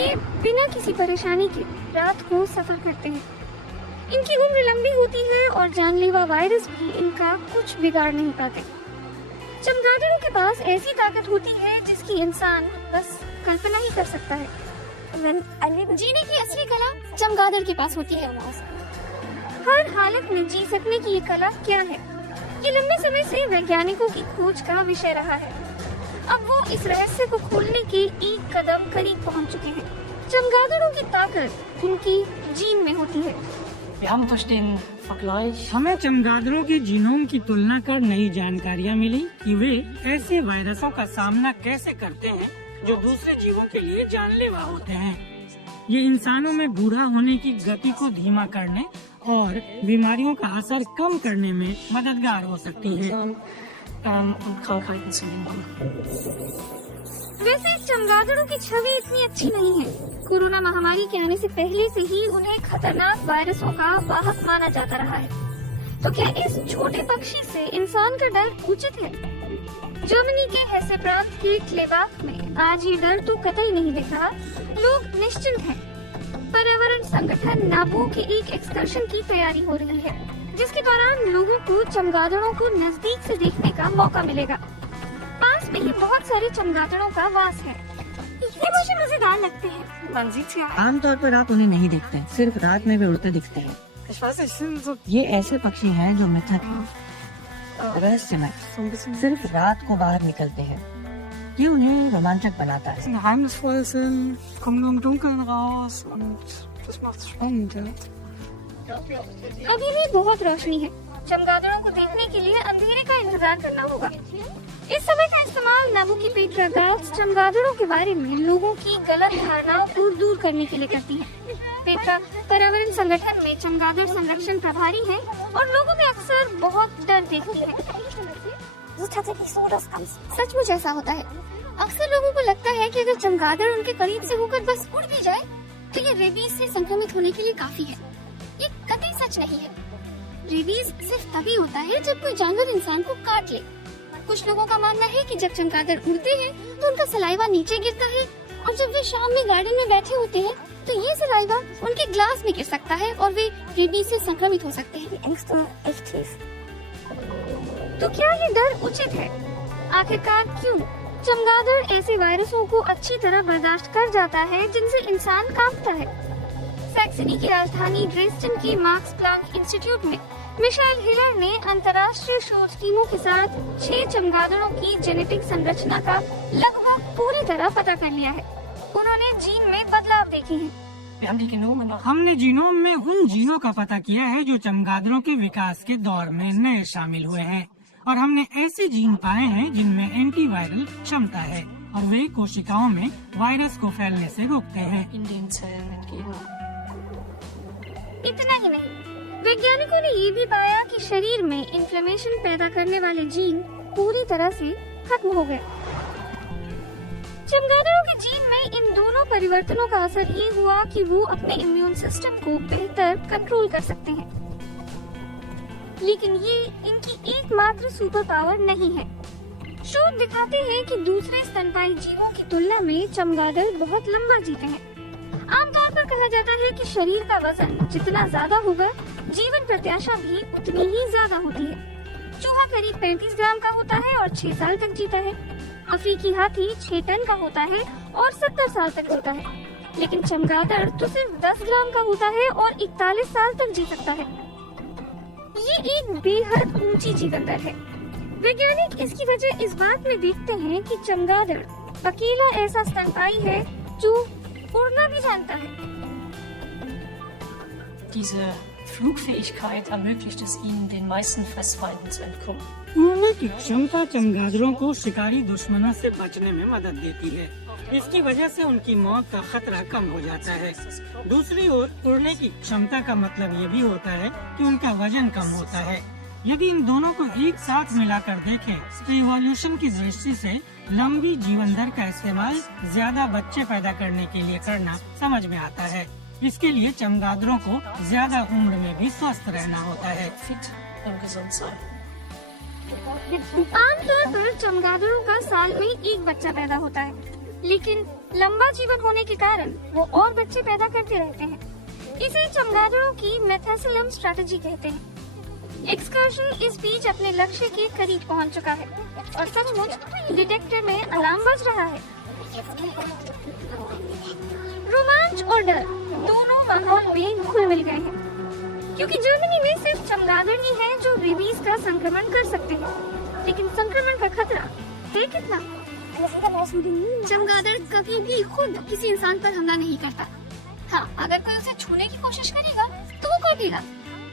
ये बिना किसी परेशानी के रात को सफर करते हैं। इनकी उम्र लंबी होती है और जानलेवा वायरस भी इनका कुछ बिगाड़ नहीं पाते। चमगादड़ों के पास ऐसी ताकत होती है जिसकी इंसान बस कल्पना ही कर सकता है। जीने की असली कला चमगादड़ के पास होती है। हर हालत में जी सकने की ये कला क्या है, ये लंबे समय से वैज्ञानिकों की खोज का विषय रहा है। अब वो इस रहस्य को खोलने के एक कदम करीब पहुंच चुके हैं। चमगादड़ों की ताकत उनकी जीन में होती है। हमें चमगादड़ों के जीनोम की तुलना कर नई जानकारियाँ मिली कि वे ऐसे वायरसों का सामना कैसे करते हैं जो दूसरे जीवों के लिए जानलेवा होते हैं। ये इंसानों में बूढ़ा होने की गति को धीमा करने और बीमारियों का असर कम करने में मददगार हो सकती है। वैसे चमगादड़ों की छवि इतनी अच्छी नहीं है। कोरोना महामारी के आने से पहले से ही उन्हें खतरनाक वायरसों का वाहक माना जाता रहा है। तो क्या इस छोटे पक्षी से इंसान का डर उचित है? जर्मनी के हेसे प्रांत के क्लेबाक में आज ये डर तो कतई नहीं दिख रहा। लोग निश्चिंत हैं। पर्यावरण संगठन नाबू के एक एक्सकर्शन की तैयारी हो रही है, जिसके दौरान लोगों को चमगादड़ों को नजदीक से देखने का मौका मिलेगा। पास में ही बहुत सारे चमगादड़ों का वास है। ये मुझे मजेदार लगते हैं। आमतौर पर आप उन्हें नहीं देखते, सिर्फ रात में वे उड़ते दिखते हैं। ये ऐसे पक्षी हैं जो मिथक रहस्यमय सिर्फ रात को बाहर निकलते हैं। ये उन्हें रोमांचक बनाता है। अभी भी बहुत रोशनी है। चमगादड़ों को देखने के लिए अंधेरे का इंतजार करना होगा। इस समय का इस्तेमाल नाबू की पेट्रा गार्ड्स चमगादड़ों के बारे में लोगों की गलत धारणाओं को दूर करने के लिए करती है। पेट्रा पर्यावरण संगठन में चमगादड़ संरक्षण प्रभारी है और लोगों में अक्सर बहुत डर देखती है। सचमुच ऐसा होता है। अक्सर लोगों को लगता है कि अगर चमगादड़ उनके करीब से होकर बस उड़ भी जाए तो ये रेबीज से संक्रमित होने के लिए काफी है। ये कतई सच नहीं है। रेबीज सिर्फ तभी होता है जब कोई जानवर इंसान को काट ले। कुछ लोगों का मानना है कि जब चमगादड़ उड़ते हैं तो उनका सलाइवा नीचे गिरता है और जब वे शाम में गार्डन में बैठे होते हैं तो ये सलाइवा उनके ग्लास में गिर सकता है और वे रेबीज से संक्रमित हो सकते हैं। तो क्या ये डर उचित है? आखिरकार क्यों? चमगादड़ ऐसे वायरसों को अच्छी तरह बर्दाश्त कर जाता है जिनसे इंसान कांपता है। सैक्सनी की राजधानी ड्रेसडन के मार्क्स प्लांक इंस्टीट्यूट में मिशेल हिलर ने अंतर्राष्ट्रीय शोध टीमों के साथ 6 चमगादड़ों की जेनेटिक संरचना का लगभग पूरी तरह पता कर लिया है। उन्होंने जीन में बदलाव देखे हैं। हमने जीनोम में उन जीनों का पता किया है जो चमगादड़ों के विकास के दौर में नए शामिल हुए हैं और हमने ऐसे जीन पाए हैं जिनमें एंटीवायरल क्षमता है और वे कोशिकाओं में वायरस को फैलने से रोकते हैं। इतना ही नहीं, वैज्ञानिकों ने ये भी पाया कि शरीर में इन्फ्लेमेशन पैदा करने वाले जीन पूरी तरह से खत्म हो गए। चमगादड़ों के जीन में इन दोनों परिवर्तनों का असर ये हुआ कि वो अपने इम्यून सिस्टम को बेहतर कंट्रोल कर सकते हैं। लेकिन ये इनकी एकमात्र सुपर पावर नहीं है। शोध दिखाते हैं कि दूसरे स्तनपायी जीवों की तुलना में चमगादड़ बहुत लंबा जीते हैं। आमतौर पर कहा जाता है कि शरीर का वजन जितना ज्यादा होगा, जीवन प्रत्याशा भी उतनी ही ज्यादा होती है। चूहा करीब 35 ग्राम का होता है और 6 साल तक जीता है। अफ्रीकी हाथी 6 टन का होता है और 70 साल तक जीता है। लेकिन चमगादड़ तो सिर्फ 10 ग्राम का होता है और 41 साल तक जी सकता है। ये एक बेहद ऊंची जीवन दर है। वैज्ञानिक इसकी वजह इस बात में देखते हैं कि चमगादड़ अकेला ऐसा स्तनपायी है जो उड़ना भी जानता है। Diese Flugfähigkeit ermöglicht es ihnen, den meisten Fressfeinden zu entkommen. उड़ने की क्षमता चमगादड़ों को शिकारी दुश्मनों से बचने में मदद देती है। इसकी वजह से उनकी मौत का खतरा कम हो जाता है। दूसरी ओर उड़ने की क्षमता का मतलब ये भी होता है कि उनका वजन कम होता है। यदि इन दोनों को एक साथ मिलाकर देखें तो इवोल्यूशन की दृष्टि से लंबी जीवन दर का इस्तेमाल ज्यादा बच्चे पैदा करने के लिए करना समझ में आता है। इसके लिए चमगादड़ों को ज्यादा उम्र में भी स्वस्थ रहना होता है। आमतौर पर चमगादड़ों का साल में एक बच्चा पैदा होता है। लेकिन लंबा जीवन होने के कारण वो और बच्चे पैदा करते रहते हैं। इसे चमगादड़ों की मेथासिलम स्ट्रेटजी कहते हैं। एक्सकर्शन इस बीच अपने लक्ष्य के करीब पहुंच चुका है और सचमुच डिटेक्टर में अलार्म बज रहा है। रोमांच और डर दोनों माहौल में घुल मिल गए हैं, क्योंकि जर्मनी में सिर्फ चमगादड़ ही है जो रेबीज का संक्रमण कर सकते हैं, लेकिन संक्रमण का खतरा है कितना? चमगादड़ कभी भी खुद किसी इंसान पर हमला नहीं करता। हाँ, अगर कोई उसे छूने की कोशिश करेगा तो वो काटेगा,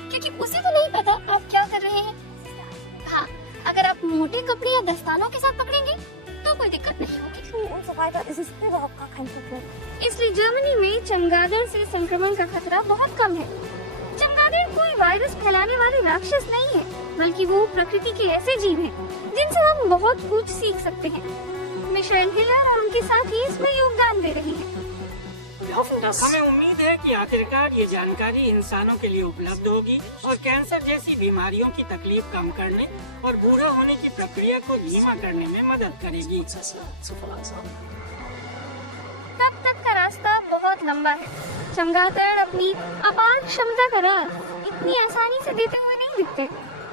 क्योंकि उसे तो नहीं पता आप क्या कर रहे हैं। हाँ, अगर आप मोटे कपड़े या दस्तानों के साथ पकड़ेंगे तो कोई दिक्कत नहीं होगी। इसलिए जर्मनी में चमगादड़ से संक्रमण का खतरा बहुत कम है। चमगादड़ कोई वायरस फैलाने वाले राक्षस नहीं है, बल्कि वो प्रकृति के ऐसे जीव हैं जिनसे हम बहुत कुछ सीख सकते हैं। मिशेल हिलर और उनके साथी इसमें योगदान दे रही हैं। हमें उम्मीद है कि आखिरकार ये जानकारी इंसानों के लिए उपलब्ध होगी और कैंसर जैसी बीमारियों की तकलीफ कम करने और बूढ़ा होने की प्रक्रिया को धीमा करने में मदद करेगी। तब तक का रास्ता बहुत लंबा है। चमगादड़ अपनी अपार क्षमता का राज इतनी आसानी से देते हुए नहीं दिखते।